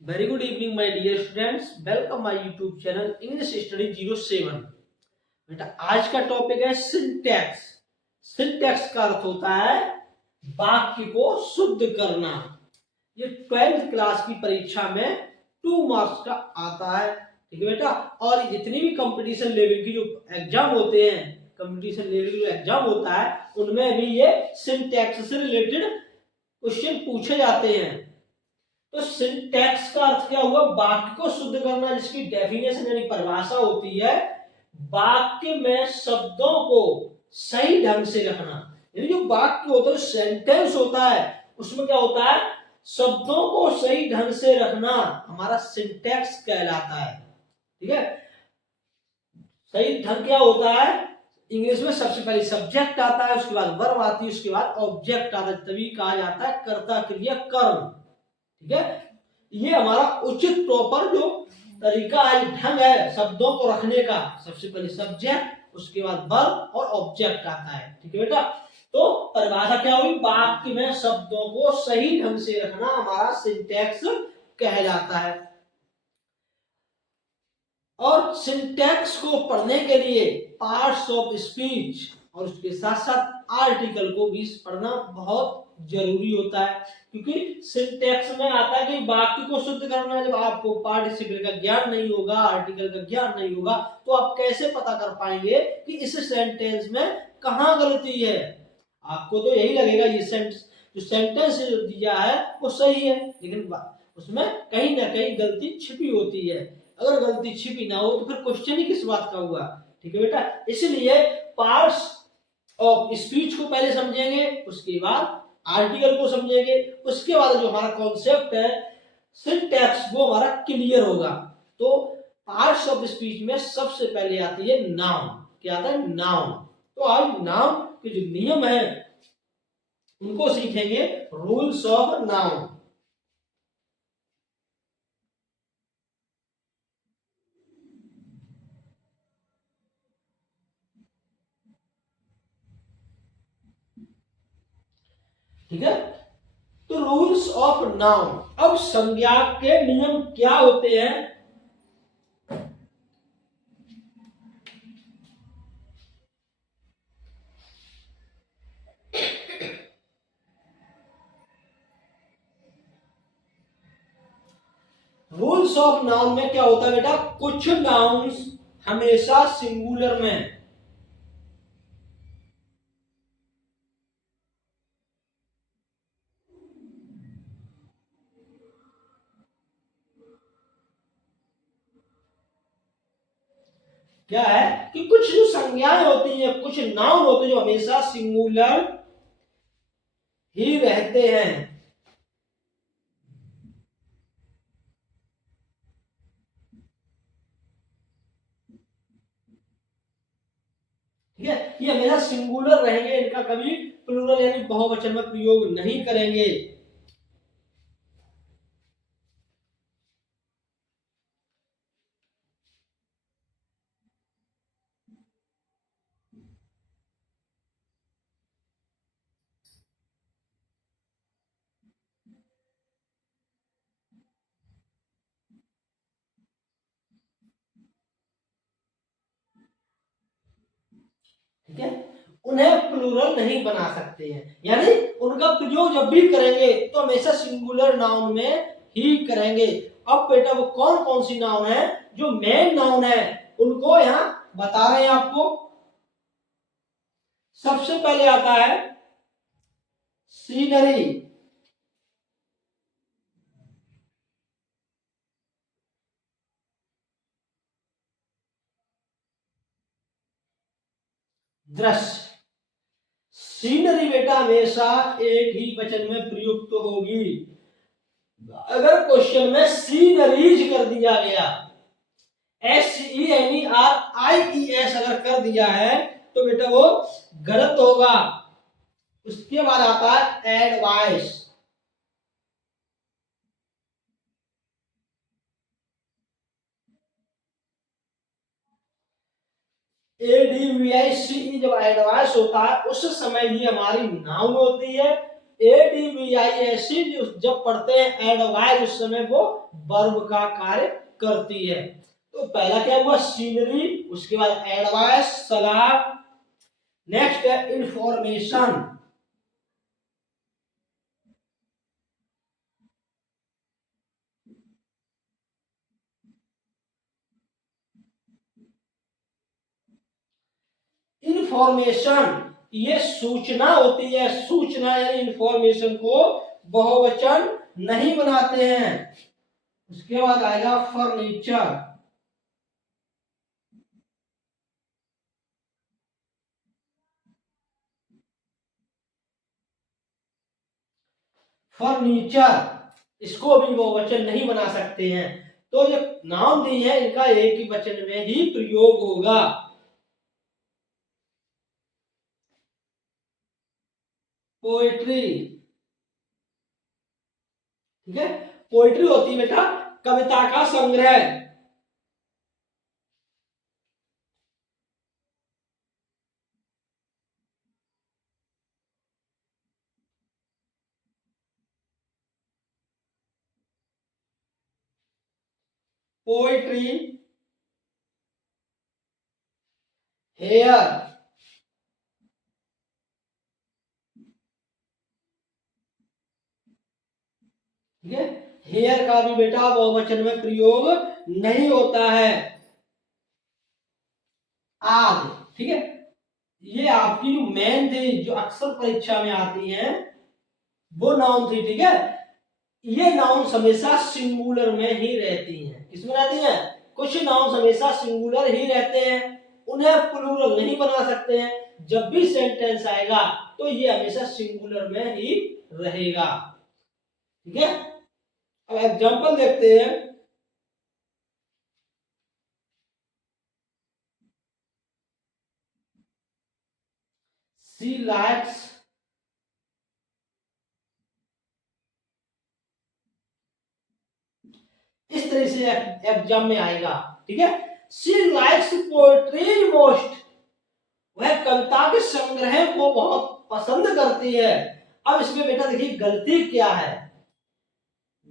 Very good evening, my dear students. Welcome my YouTube channel English Study 07। बेटा आज का topic है syntax. Syntax का अर्थ होता है वाक्य को शुद्ध करना। ये 12th क्लास की परीक्षा में 2 मार्क्स का आता है, ठीक है बेटा। और जितनी भी कंपटीशन लेवल की जो एग्जाम होते हैं, कंपटीशन लेवल की जो एग्जाम होता है, उनमें भी ये सिंटैक्स से रिलेटेड क्वेश्चन पूछे जाते हैं। तो सिंटैक्स का अर्थ क्या हुआ? वाक्य को शुद्ध करना, जिसकी डेफिनेशन यानी परिभाषा होती है वाक्य में शब्दों को सही ढंग से रखना। यानी जो वाक्य होता है, सेंटेंस होता है, उसमें क्या होता है? शब्दों को सही ढंग से रखना हमारा सिंटैक्स कहलाता है, ठीक है। सही ढंग क्या होता है? इंग्लिश में सबसे पहले सब्जेक्ट आता है, उसके बाद वर्ब आती है, उसके बाद ऑब्जेक्ट आता है, तभी कहा जाता है कर्ता क्रिया कर्म, ठीक है। ये हमारा उचित प्रॉपर जो तरीका है, ढंग है शब्दों को रखने का। सबसे पहले सब्जेक्ट, उसके बाद वर्ब और ऑब्जेक्ट आता है, ठीक है बेटा। तो परिभाषा क्या हुई? वाक्य में शब्दों को सही ढंग से रखना हमारा सिंटैक्स कहलाता है। और सिंटैक्स को पढ़ने के लिए पार्ट्स ऑफ स्पीच और उसके साथ साथ आर्टिकल को भी पढ़ना बहुत जरूरी होता है, क्योंकि सिंटैक्स में आता है कि वाक्य को शुद्ध करना। जब आपको पार्टिसिपल का ज्ञान नहीं होगा, आर्टिकल का ज्ञान नहीं होगा, तो आप कैसे पता कर पाएंगे कि इस सेंटेंस में कहाँ गलती है? आपको तो यही लगेगा ये जो सेंटेंस दिया है वो सही है, लेकिन उसमें कहीं ना कहीं गलती छिपी होती है। अगर गलती छिपी ना हो तो फिर क्वेश्चन ही किस बात का हुआ, ठीक है बेटा। इसलिए पार्ट्स ऑफ स्पीच को पहले समझेंगे, उसके बाद आर्टिकल को समझेंगे, उसके बाद जो हमारा कॉन्सेप्ट है सिंटैक्स वो हमारा क्लियर होगा। तो पार्ट्स ऑफ स्पीच में सबसे पहले आती है नाउन। क्या आता है? नाउन। तो आज नाउन के जो नियम है उनको सीखेंगे, रूल्स ऑफ नाउन। ठीक है, तो रूल्स ऑफ नाउन। अब संज्ञा के नियम क्या होते हैं? रूल्स ऑफ नाउन में क्या होता है बेटा? कुछ नाउन्स हमेशा सिंगुलर में, क्या है कि कुछ जो संज्ञाएं होती हैं, कुछ नाउन होते हैं जो हमेशा सिंगुलर ही रहते हैं। ठीक है, ये हमेशा सिंगुलर रहेंगे, इनका कभी प्लूरल यानी बहुवचन में प्रयोग नहीं करेंगे। ठीक है, उन्हें प्लूरल नहीं बना सकते हैं, यानी उनका प्रयोग जब भी करेंगे तो हमेशा सिंगुलर नाउन में ही करेंगे। अब बेटा वो कौन कौन सी नाउन है जो मेन नाउन है, उनको यहां बता रहे हैं आपको। सबसे पहले आता है सीनरी। दृश्य। सीनरी बेटा हमेशा एक ही वचन में प्रयुक्त होगी। अगर क्वेश्चन में सीनरीज कर दिया गया, SENERIES अगर कर दिया है तो बेटा वो गलत होगा। उसके बाद आता है एडवाइस। ADVICE जब एडवाइस होता है उस समय ये हमारी नाउन होती है, ADVI एसिड जब पढ़ते हैं एडवाइज उस समय वो वर्ब का कार्य करती है। तो पहला क्या हुआ सीनरी, उसके बाद एडवाइस सलाह, नेक्स्ट है इंफॉर्मेशन। इंफॉर्मेशन ये सूचना होती है, सूचना यानी इंफॉर्मेशन को बहुवचन नहीं बनाते हैं। उसके बाद आएगा फर्नीचर। फर्नीचर इसको भी बहुवचन नहीं बना सकते हैं। तो जो नाउन दी है इनका एक ही वचन में ही प्रयोग होगा। पोएट्री, ठीक है, पोएट्री होती है बेटा कविता का संग्रह। पोएट्री, हेयर, ठीक है, हेयर का भी बेटा बहुवचन में प्रयोग नहीं होता है। आग, ठीक है, ये आपकी जो मेन थी जो अक्सर परीक्षा में आती है वो नाउन थी, ठीक है। ये नाउन हमेशा सिंगुलर में ही रहती हैं। किसमें रहती हैं? कुछ नाउन हमेशा सिंगुलर ही रहते हैं, उन्हें प्लूरल नहीं बना सकते हैं। जब भी सेंटेंस आएगा तो ये हमेशा सिंगुलर में ही रहेगा, ठीक है। अब एग्जांपल देखते हैं। सी लाइक्स, इस तरह से एग्जाम में आएगा, ठीक है। सी लाइक्स पोएट्री मोस्ट, वह कविता के संग्रह को बहुत पसंद करती है। अब इसमें बेटा देखिए गलती क्या है,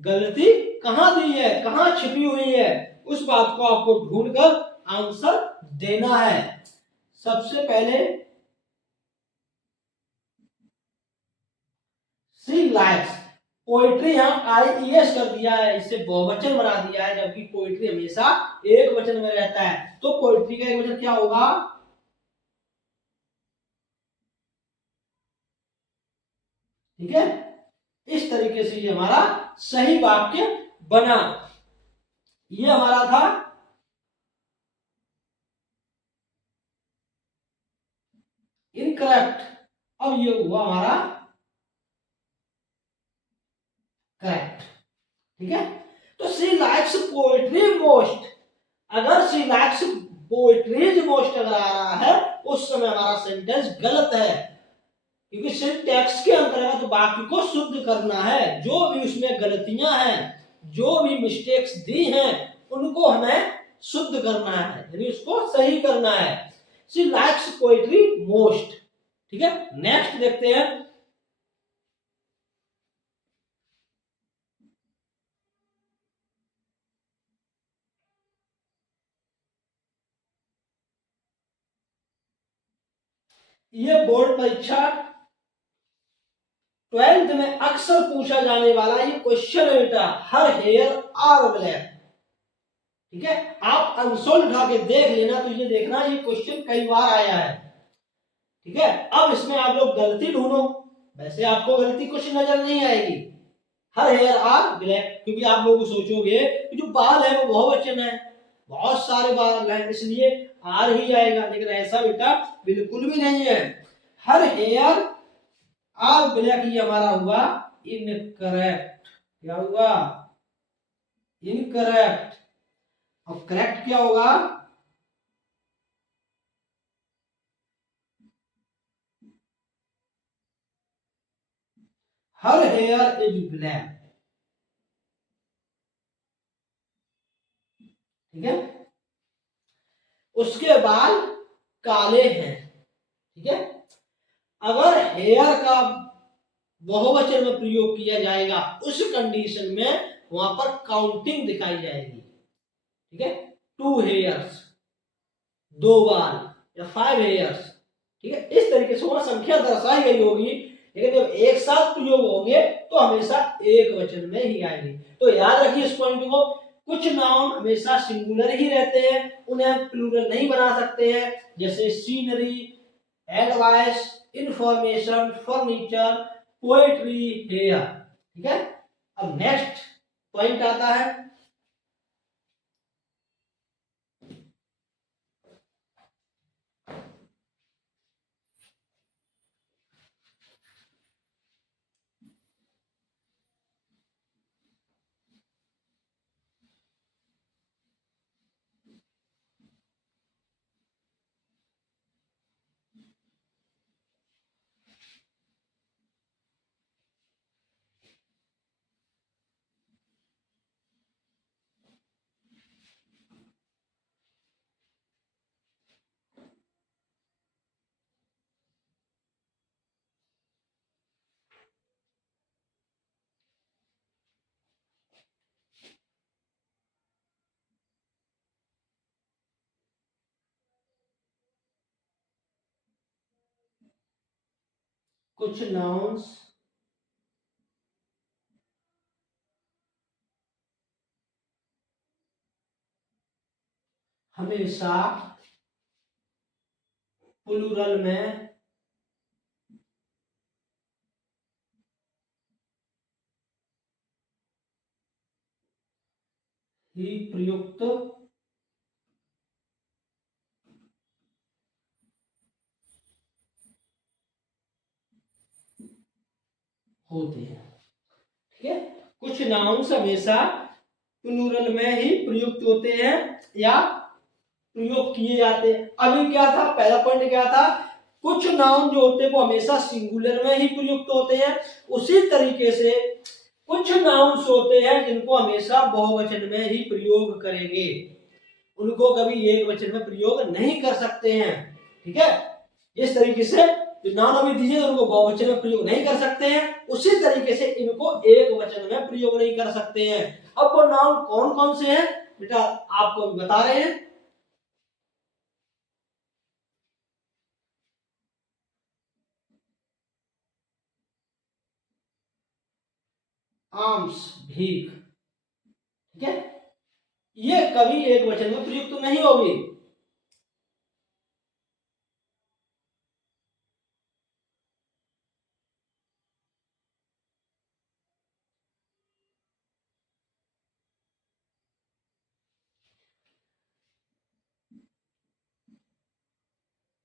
गलती कहां दी है, कहां छिपी हुई है, उस बात को आपको ढूंढकर आंसर देना है। सबसे पहले सी लाइक्स, पोइट्री यहाँ IES कर दिया है, इससे बहुवचन बना दिया है, जबकि पोइट्री हमेशा एक वचन में रहता है। तो पोइट्री का एक वचन क्या होगा? ठीक है, इस तरीके से ये हमारा सही वाक्य बना। ये हमारा था इनकरेक्ट, अब ये हुआ हमारा करेक्ट, ठीक है। तो सी लाइक्स पोएट्री मोस्ट, अगर सी लाइक्स पोएट्रीज मोस्ट अगर आ रहा है उस समय हमारा सेंटेंस गलत है, क्योंकि सिंटैक्स के अंतर्गत वाक्य को शुद्ध करना है। जो भी उसमें गलतियां हैं, जो भी मिस्टेक्स दी हैं, उनको हमें शुद्ध करना है, यानी उसको सही करना है। शी लाइक्स पोएट्री मोस्ट, ठीक है। नेक्स्ट देखते हैं। ये बोर्ड परीक्षा 12th में अक्सर पूछा जाने वाला ये क्वेश्चन है बेटा, हर हेयर आर ब्लैक, ठीक है। आप आंसर उठा के देख लेना, तो ये देखना ये क्वेश्चन कई बार आया है, ठीक है। अब इसमें आप लोग गलती ढूंढो, वैसे आपको गलती कुछ नजर नहीं आएगी। हर हेयर आर ब्लैक, क्योंकि आप लोग सोचोगे कि जो बाल है वो बहुवचन है, बहुत सारे बाल हैं, इसलिए आर ही आएगा, लेकिन ऐसा बेटा बिल्कुल भी नहीं है। हर हेयर आर ब्लैक ये हमारा हुआ इनकरेक्ट। क्या हुआ? इनकरेक्ट। और करेक्ट क्या होगा? हर हेयर इज ब्लैक, ठीक है। उसके बाल काले हैं, ठीक है। अगर हेयर का बहुवचन में प्रयोग किया जाएगा उस कंडीशन में वहां पर काउंटिंग दिखाई जाएगी। ठीक है, 2 हेयर्स, 2 बाल या 5 हेयर्स। ठीक है, इस तरीके से वहां संख्या दर्शाई गई होगी, लेकिन जब एक साथ प्रयोग होंगे तो हमेशा एक वचन में ही आएंगे। तो याद रखिए इस पॉइंट को, कुछ नाउन हमेशा सिंगुलर ही रहते हैं, उन्हें प्लूरल नहीं बना सकते हैं, जैसे scenery, advice, information, furniture, poetry, hair. ठीक है, अब नेक्स्ट पॉइंट आता है कुछ नाउन्स हमेशा प्लूरल में ही प्रयुक्त होते हैं। ठीक है, कुछ नाउन्स हमेशा प्लूरल में ही प्रयुक्त होते हैं या प्रयोग किए जाते हैं। अभी क्या था, पहला पॉइंट क्या था, कुछ नाउन जो होते हैं वो हमेशा सिंगुलर में ही प्रयुक्त होते हैं। उसी तरीके से कुछ नाउन्स होते हैं जिनको हमेशा बहुवचन में ही प्रयोग करेंगे, उनको कभी एक वचन में प्रयोग नहीं कर सकते हैं। ठीक है, इस तरीके से जो नाउन अभी दिए उनको बहुवचन में प्रयोग नहीं कर सकते हैं, उसी तरीके से इनको एक वचन में प्रयोग नहीं कर सकते हैं। अब वो नाउन कौन कौन से हैं बेटा आपको बता रहे हैं। आर्म्स, भीख। ठीक है, ये कभी एक वचन में प्रयुक्त तो नहीं होगी।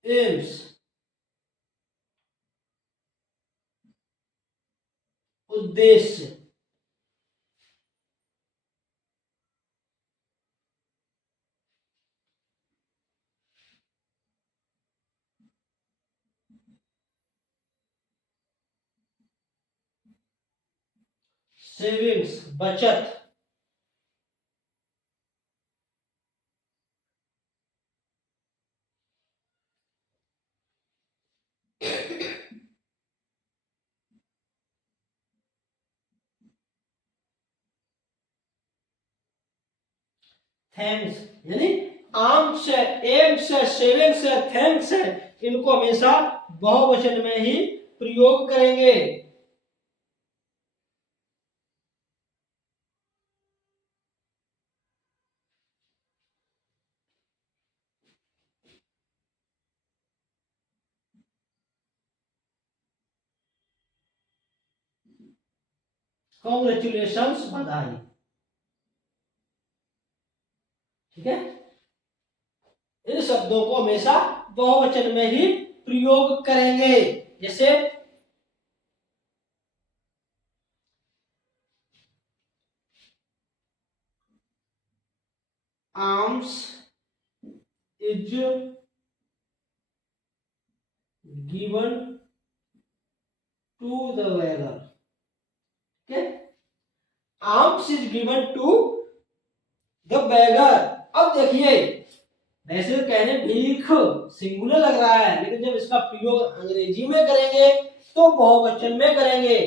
एम्स, उद्देश्य। सेविंग्स, बचत। थैंक्स, यानी आर्म्स है, एम्स है, सेविंग्स है, थैंक्स है, इनको हमेशा बहुवचन में ही प्रयोग करेंगे। कॉन्ग्रेचुलेशंस, बधाई। ठीक है, इन शब्दों को हमेशा बहुवचन में ही प्रयोग करेंगे। जैसे alms is given to the beggar. ठीक है, arms is given to the beggar. अब देखिए, वैसे तो कहने भीख सिंगुलर लग रहा है, लेकिन जब इसका प्रयोग अंग्रेजी में करेंगे तो बहुवचन में करेंगे।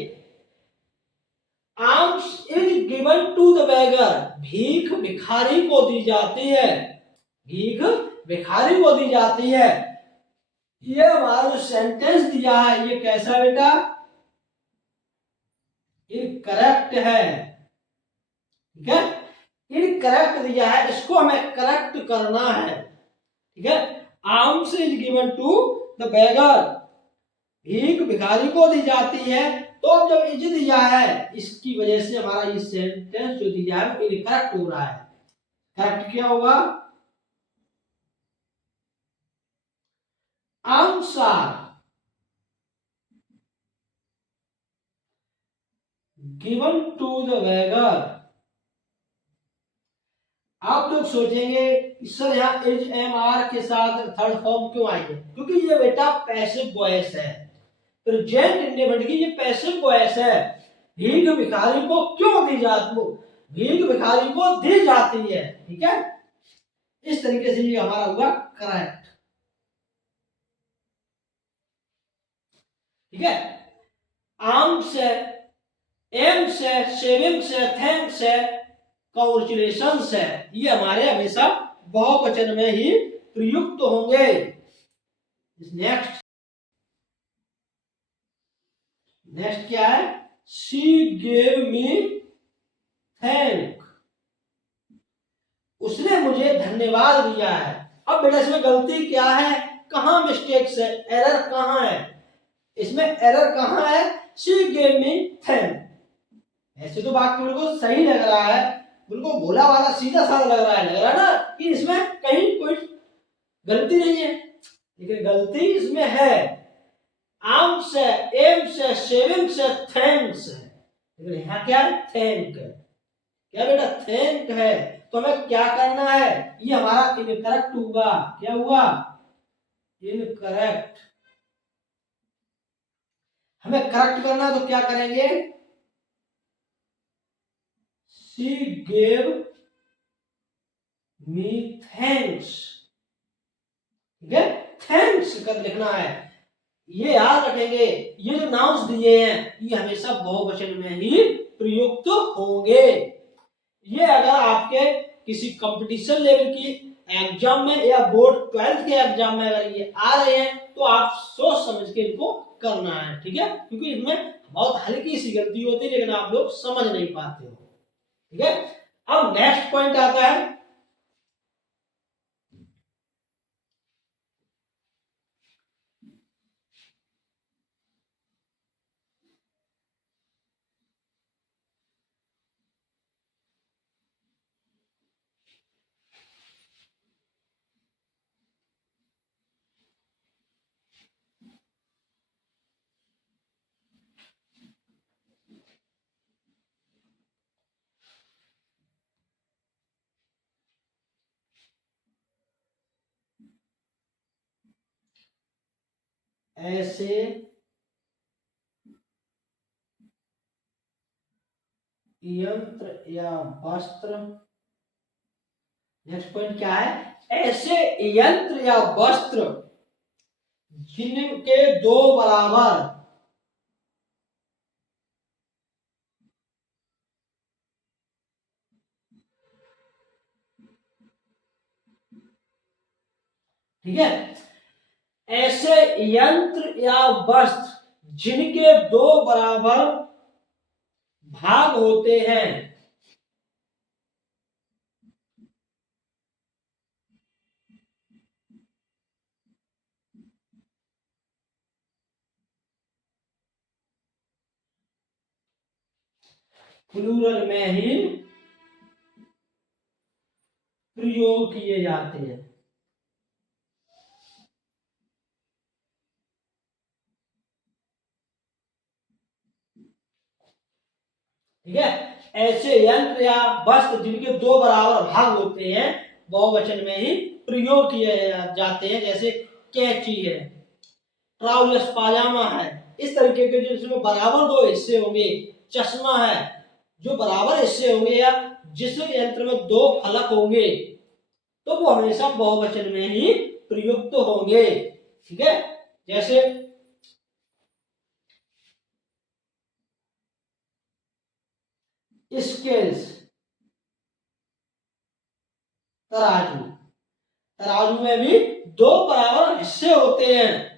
Arms is given to the beggar, भीख भिखारी को दी जाती है, भीख भिखारी को दी जाती है। ये हमारा जो सेंटेंस दिया है ये कैसा बेटा, इनकरेक्ट है, ठीक है, इनकरेक्ट दिया है, इसको हमें करेक्ट करना है, ठीक है। Arms is given to the beggar, भीख भिखारी को दी जाती है, तो अब जब इज दिया है इसकी वजह से हमारा ये सेंटेंस जो दिया है वो इनकरेक्ट हो रहा है। करेक्ट क्या होगा, arms are given to the beggar. आप लोग सोचेंगे सर यहाँ इज एम आर के साथ थर्ड फॉर्म क्यों आई है, क्योंकि ये बेटा पैसिव वॉइस है, प्रेजेंट इंडेफिनिट की ये पैसिव वॉइस है। भीख भिखारी को क्यों दी जाती, भीख भिखारी को दी जाती है, ठीक है। इस तरीके से ये हमारा हुआ करेक्ट, ठीक है। आर्म्स है, एम्स है, सेविंग्स है, थैंक्स है, कांग्रेचुलेशंस है, ये हमारे हमेशा बहुवचन में ही प्रयुक्त होंगे। नेक्स्ट नेक्स्ट क्या है, शी गेव मी थैंक, उसने मुझे धन्यवाद दिया है। अब बेटा इसमें गलती क्या है, कहां मिस्टेक्स है, एरर कहां है, इसमें एरर कहां है, शी गेव मी थैंक। ऐसे तो बात बिल्कुल सही लग रहा है, बिल्कुल भोला वाला सीधा साधा लग रहा है ना कि इसमें कहीं कोई गलती नहीं है, लेकिन गलती इसमें है। आर्म्स है, एम्स है, सेविंग्स है, थैंक्स है, लेकिन यहाँ क्या है, थैंक है। क्या बेटा, थैंक है, तो हमें क्या करना है, ये हमारा इनकरेक्ट हुआ, क्या हुआ, इनकरेक्ट। हमें करेक्ट करना है तो क्या करेंगे, She gave me thanks, ठीक है, थैंक्स कर लिखना है। ये याद रखेंगे, ये जो नाउन्स दिए हैं ये हमेशा बहुवचन में ही प्रयुक्त होंगे। ये अगर आपके किसी कंपटीशन लेवल की एग्जाम में या बोर्ड 12th के एग्जाम में अगर ये आ रहे हैं तो आप सोच समझ के इनको करना है, ठीक है, क्योंकि इसमें बहुत हल्की सी गलती होती है लेकिन आप लोग समझ नहीं पाते हो, ठीक है। अब नेक्स्ट पॉइंट आता है, ऐसे यंत्र या वस्त्र। नेक्स्ट पॉइंट क्या है, ऐसे यंत्र या वस्त्र जिनके दो बराबर ठीक है, ऐसे यंत्र या वस्त्र जिनके दो बराबर भाग होते हैं, प्लूरल में ही प्रयोग किए जाते हैं, ठीक है। ऐसे यंत्र या वस्त्र जिनके दो बराबर भाग होते हैं बहुवचन में ही प्रयोग किए जाते हैं, जैसे कैंची है, ट्राउजर्स पाजामा है, इस तरीके के जिसमें बराबर दो हिस्से होंगे, चश्मा है, जो बराबर हिस्से होंगे या जिस यंत्र में दो फलक होंगे तो वो हमेशा बहुवचन में ही प्रयुक्त होंगे, ठीक है। जैसे स्केल्स, तराजू, तराजू में भी दो बराबर हिस्से होते हैं।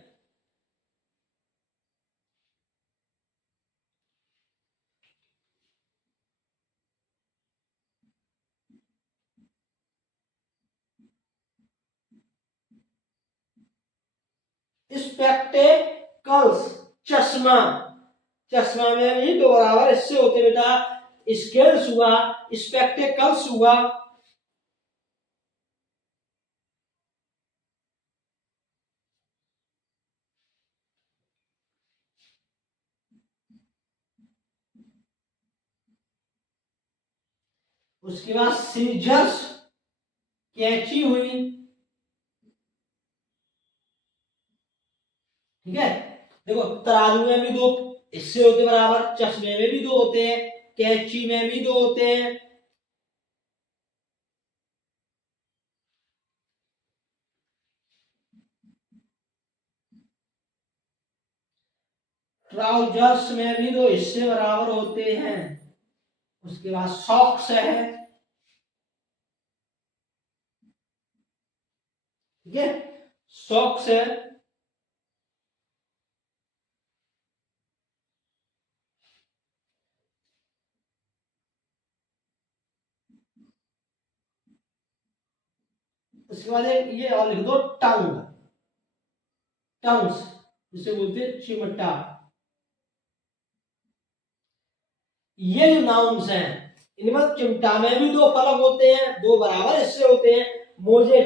स्पेक्टेकल्स, चश्मा, चश्मा में भी दो बराबर हिस्से होते हैं बेटा, स्केल्स हुआ, स्पेक्टेकल्स हुआ। उसके बाद सीजर्स, कैंची हुई, ठीक है। देखो तराजू में भी दो हिस्से होते बराबर, चश्मे में भी दो होते हैं, कैंची में भी दो होते हैं। ट्राउजर्स में भी दो हिस्से बराबर होते हैं। उसके बाद सॉक्स है, ठीक है, सॉक्स है। उसके बाद एक ये और लिख दो टंग, टंग्स जिसे बोलते हैं चिमटा। ये जो नाउन्स हैं इनमें चिमटा में भी दो फलक होते हैं, दो बराबर हिस्से होते हैं। मोजे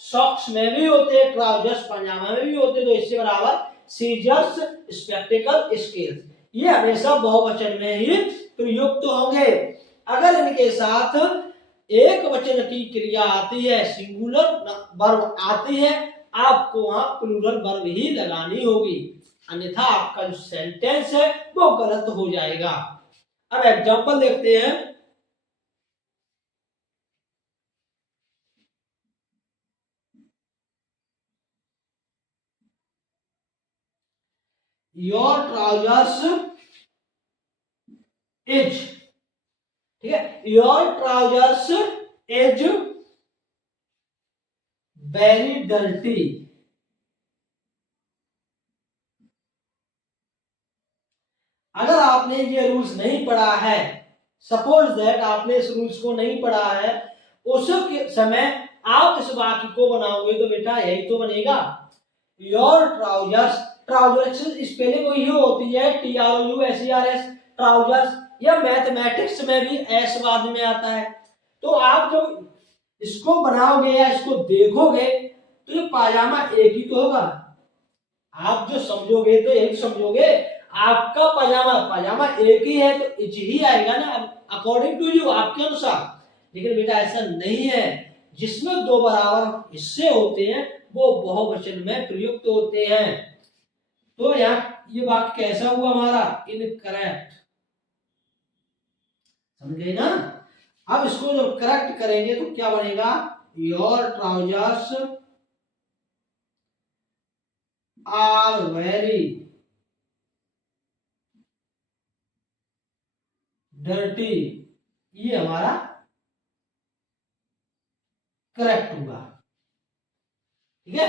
सॉक्स में भी होते हैं, ट्राउजर्स पजामा में भी होते हैं, दो हिस्से बराबर। सीजर्स, स्पेक्टिकल, स्केल्स, ये हमेशा बहुवचन में ही प्रयुक्त होंगे। अगर इनके साथ एक वचन की क्रिया आती है, सिंगुलर वर्ब आती है, आपको वहां प्लूरल वर्ब ही लगानी होगी, अन्यथा आपका जो सेंटेंस है वो गलत हो जाएगा। अब एग्जांपल देखते हैं। योर ट्राउजर्स इज, ठीक है, your trousers is very dirty. अगर आपने ये रूल्स नहीं पढ़ा है, सपोज दैट आपने इस रूल्स को नहीं पढ़ा है, उस समय आप इस वाक्य को बनाओगे तो बेटा यही तो बनेगा, योर ट्राउजर्स, ट्राउजर्स स्पेलिंग वही होती है TROUSERS, ट्राउजर्स। या मैथमेटिक्स में भी एस बाद में आता है। तो आप जो इसको बनाओगे या इसको देखोगे तो ये पाजामा एक ही तो होगा, आप जो समझोगे तो यही समझोगे, आपका पजामा पजामा एक ही है तो इच ही आएगा ना, अकॉर्डिंग टू यू, आपके अनुसार। लेकिन बेटा ऐसा नहीं है, जिसमें दो बराबर हिस्से होते हैं वो बहुवचन में प्रयुक्त होते हैं। तो यहाँ ये वाक्य कैसा हुआ हमारा, इनकरेक्ट, समझे ना। अब इसको जब करेक्ट करेंगे तो क्या बनेगा, your trousers are very dirty, ये हमारा करेक्ट हुआ, ठीक है।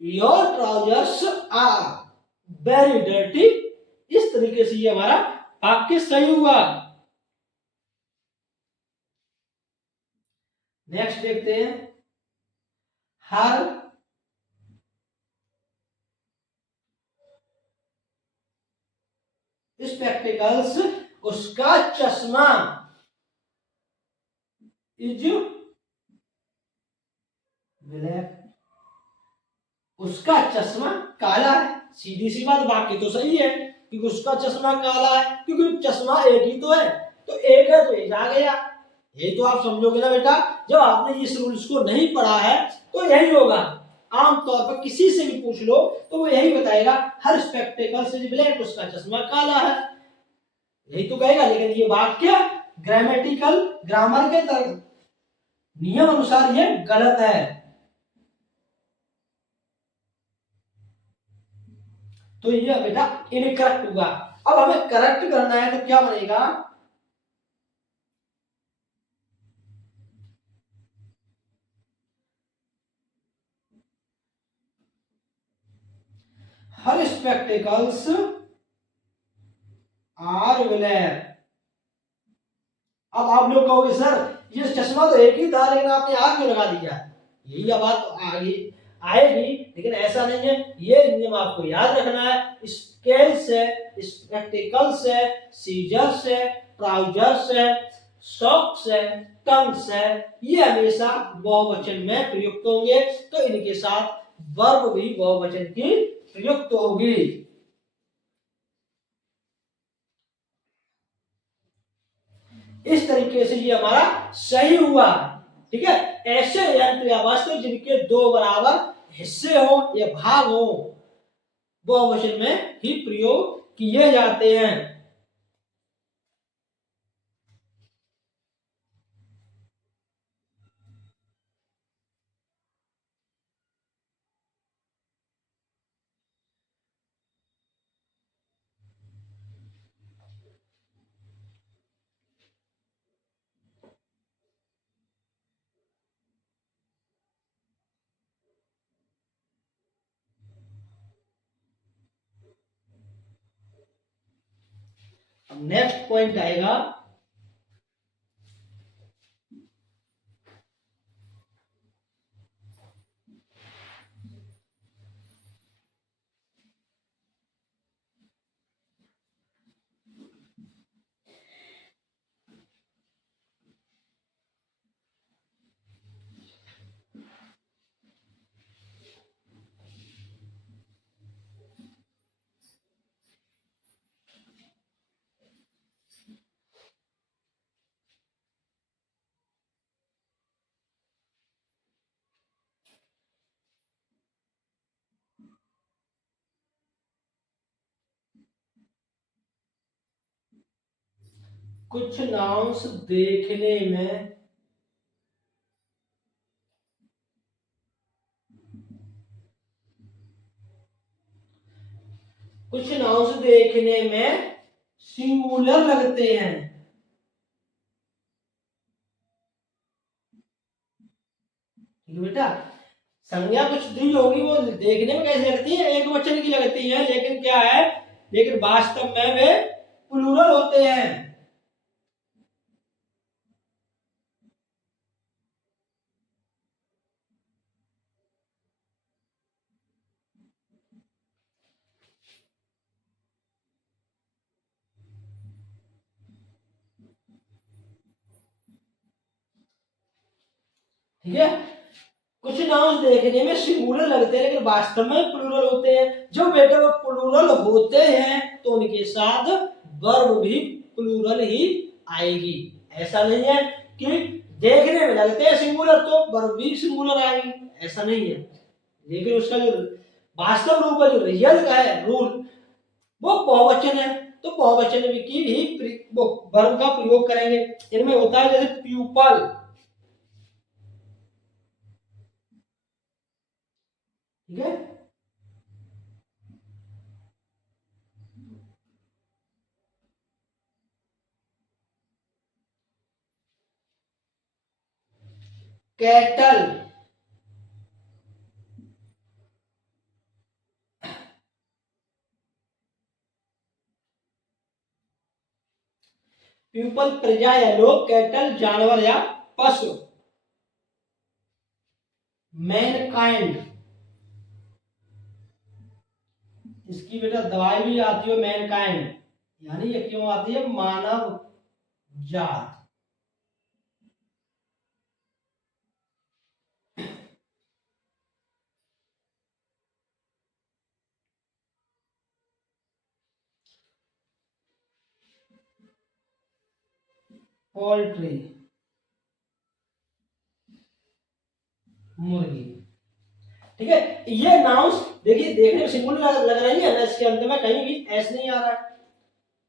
Your trousers are very dirty, इस तरीके से ये हमारा वाक्य सही हुआ। नेक्स्ट देखते हैं, हर स्पेक्टिकल्स, उसका चश्मा, इज ब्लैक, उसका चश्मा काला है। सीधी सी बात, बाकी तो सही है क्योंकि उसका चश्मा काला है, क्योंकि चश्मा एक ही तो है, तो एक है तो एक आ गया। ये तो आप समझोगे ना बेटा, जब आपने इस रूल्स को नहीं पढ़ा है तो यही होगा। आमतौर पर किसी से भी पूछ लो तो वो यही बताएगा, हर स्पेक्टिकल से ब्लैक, उसका चश्मा काला है, यही तो कहेगा। लेकिन ये वाक्य ग्रामेटिकल, ग्रामर के नियम अनुसार ये गलत है। तो ये बेटा इनकरेक्ट हुआ। अब हमें करेक्ट करना है तो क्या बनेगा, हर स्पेक्टिकल्स आर ब्लैक। अब आप लोग कहोगे सर ये चश्मा तो एक ही था लेकिन आपने आग क्यों लगा दिया, यही बात तो आगे आएगी, लेकिन ऐसा नहीं है। ये नियम आपको याद रखना है। स्केल्स है, स्पेक्टिकल्स है, सीजर्स है, ट्राउजर्स है, सॉक्स है, टंग्स है, ये हमेशा बहुवचन में प्रयुक्त होंगे, तो इनके साथ वर्ब भी बहुवचन की प्रयुक्त होगी। इस तरीके से ये हमारा सही हुआ। ठीक है, ऐसे यंत्र या वस्तु जिनके दो बराबर हिस्से हो या भाग हो बहुवचन में ही प्रयोग किए जाते हैं। अब नेक्स्ट पॉइंट आएगा कुछ नाउन्स देखने में कुछ नाउन्स देखने में सिंगुलर लगते हैं। बेटा संज्ञा कुछ दी होगी वो देखने में कैसे लगती है, एक वचन की लगती है, लेकिन क्या है, लेकिन वास्तव में वे प्लूरल होते हैं। ठीक है, कुछ नाउन्स देखने में सिंगुलर लगते हैं लेकिन वास्तव में प्लूरल होते हैं। जब बेटा वो प्लूरल होते हैं तो उनके साथ वर्ब भी प्लूरल ही आएगी। ऐसा नहीं है कि देखने में लगते हैं सिंगुलर तो वर्ब भी सिंगुलर आएगी, ऐसा नहीं है। लेकिन उसका जो वास्तव रूप है, जो रियल का है रूल, वो बहुवचन है, तो बहुवचन की ही वो वर्ब का प्रयोग करेंगे। इनमें होता है जैसे प्यूपल, ठीक है, कैटल, प्यूपल प्रजा या लोग, कैटल जानवर या पशु, मैनकाइंड, इसकी बेटा दवाई भी आती है मैनकाइंड, यानी ये क्यों आती है, मानव जात। पोल्ट्री, मुर्गी। ठीक है, ये नाउंस देखिए देखने में सिंपल लग रही है ना, इसके अंत में कहीं भी एस नहीं आ रहा,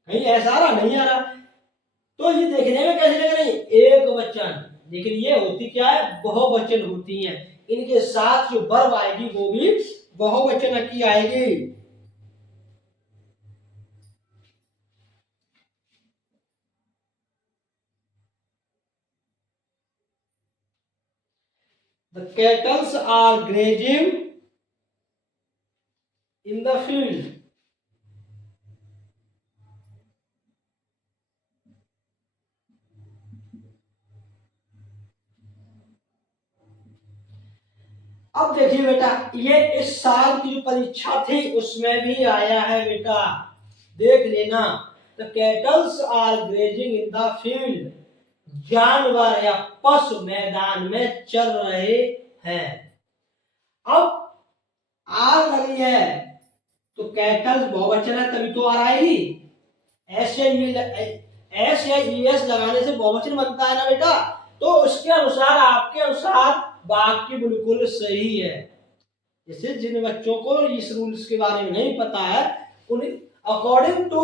कहीं एस आ रहा नहीं आ रहा, तो ये देखने में कैसे लग रही है, एक वचन, लेकिन ये होती क्या है, बहुवचन होती हैं। इनके साथ जो वर्ब आएगी वो भी बहुवचन की आएगी। The kettles are grazing in the field. अब देखिए बेटा, ये इस साल की जो परीक्षा थी उसमें भी आया है बेटा, देख लेना। The cattles are grazing in the field, जानवर या पशु मैदान में चल रहे हैं। अब आर लगी है तो कैटल्स बहुवचन है तभी तो आर आएगी। ऐसे एस या ईएस लगाने से बहुवचन बनता है ना बेटा, तो उसके अनुसार आपके अनुसार वाक्य बिल्कुल सही है। जैसे जिन बच्चों को इस रूल्स के बारे में नहीं पता है, उन्हें अकॉर्डिंग टू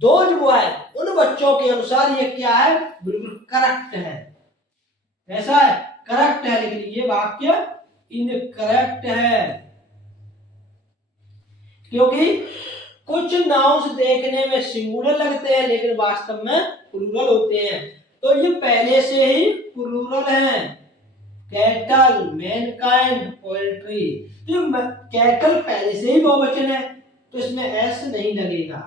दोज बॉय, उन बच्चों के अनुसार ये क्या है, बिल्कुल करेक्ट है। ऐसा है, करेक्ट है, लेकिन ये वाक्य इनकरेक्ट है, क्योंकि कुछ नाउन्स देखने में सिंगुलर लगते हैं लेकिन वास्तव में प्लूरल होते हैं। तो ये पहले से ही प्लूरल हैं। Cattle, Mankind, poultry. तो कैटल पहले से ही बहुवचन है तो इसमें एस नहीं लगेगा।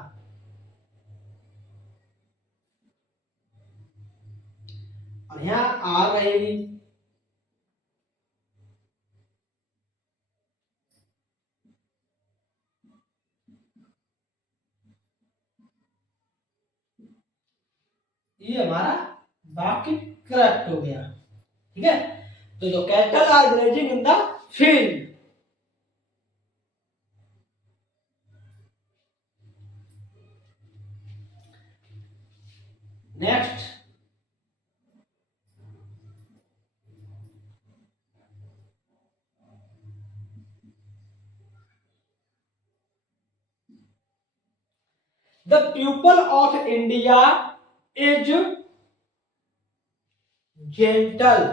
और यहां आ रहेगी। ये हमारा वाक्य करेक्ट हो गया। ठीक है, तो जो cattle are grazing in the field. Next, the people of India is gentle.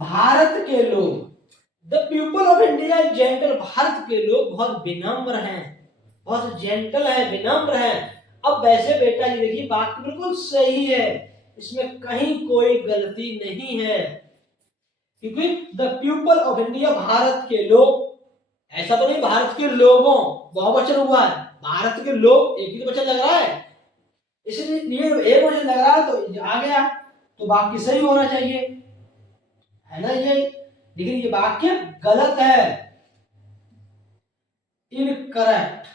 भारत के लोग, the people of India is gentle, भारत के लोग बहुत विनम्र हैं, बहुत जेंटल है, विनम्र है। अब वैसे बेटा ये देखिए बात बिल्कुल सही है, इसमें कहीं कोई गलती नहीं है, क्योंकि the people of India, Bharat के लोग, ऐसा तो नहीं भारत के लोगों, बहुवचन हुआ है, भारत के लोग एक ही तो वचन लग रहा है, इसलिए एक वचन लग रहा है तो आ गया, तो वाक्य सही होना चाहिए, है ना ये। लेकिन ये वाक्य गलत है, इनकरेक्ट।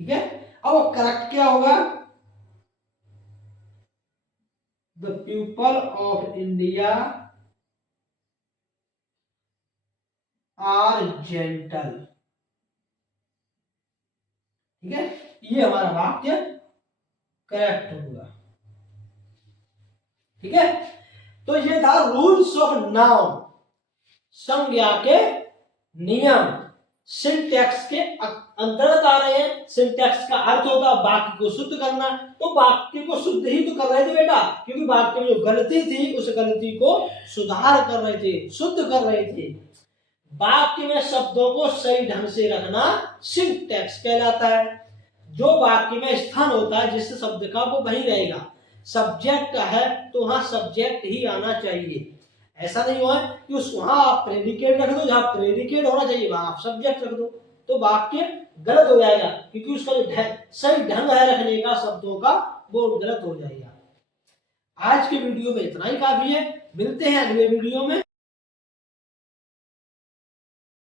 ठीक है, अब करेक्ट क्या होगा, the people of India are gentle. ठीक है, ये हमारा वाक्य करेक्ट होगा। ठीक है, तो ये था रूल्स ऑफ नाउन, संज्ञा के नियम, सिंटैक्स के अंतर्गत आ रहे हैं। सिंटैक्स का अर्थ होता है वाक्य को शुद्ध करना, तो वाक्य को शुद्ध ही तो कर रहे थे बेटा, क्योंकि वाक्य में जो गलती थी उस गलती को सुधार कर रहे थे, शुद्ध कर रहे थे। वाक्य में शब्दों को सही ढंग से रखना सिंटैक्स कहलाता है। जो वाक्य में स्थान होता है जिस शब्द का वो वही रहेगा। सब्जेक्ट है तो वहां सब्जेक्ट ही आना चाहिए, ऐसा नहीं हुआ कि उस वहां आप प्रेडिकेट रख दो, जहां प्रेडिकेट होना चाहिए वहां आप सब्जेक्ट रख दो, तो वाक्य गलत हो जाएगा, क्योंकि उसका जो सही ढंग है रखने का शब्दों का वो गलत हो जाएगा। आज के वीडियो में इतना ही काफी है, मिलते हैं अगले वीडियो में।